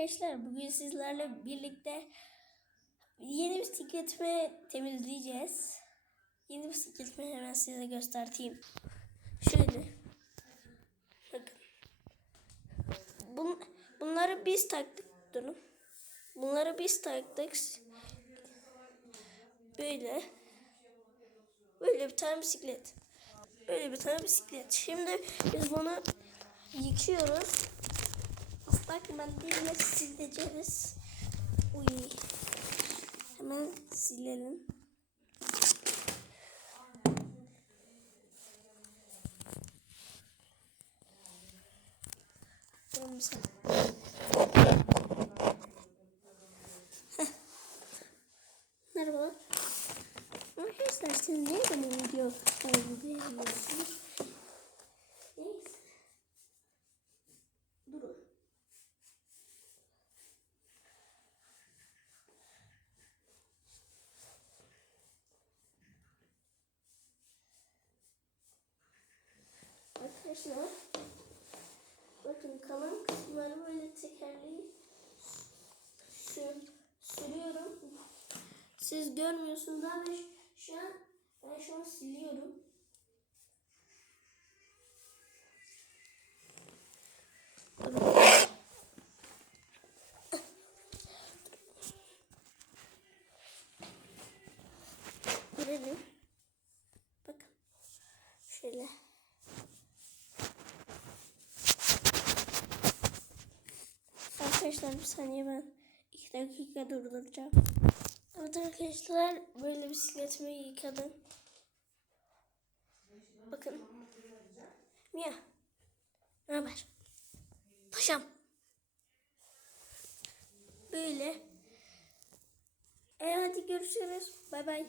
arkadaşlar bugün sizlerle birlikte yeni bisikletimi temizleyeceğiz. Yeni bisikletimi hemen size göstereyim. Şöyle. Bakın. Bun, bunları biz taktık. Durun. Bunları biz taktık. Böyle. Böyle bir tane bisiklet. Böyle bir tane bisiklet. Şimdi biz bunu yıkıyoruz. Islak mendille sileceğiz. Uy. Hemen silelim. Merhaba. Arkadaşlar siz ne zaman video kaydediyorsunuz? Neyse. Durun. Arkadaşlar bakın kalan kısımları böyle tekerleği sür, sürüyorum. Siz görmüyorsunuz ama şu- an ben şu an siliyorum. Görelim. Bakın. Şöyle. Arkadaşlar bir saniye ben iki dakika durduracağım. Evet arkadaşlar böyle bisikletimi yıkadım. Bakın. Mia. Ne haber? Paşam. Böyle. E hadi görüşürüz. Bay bay.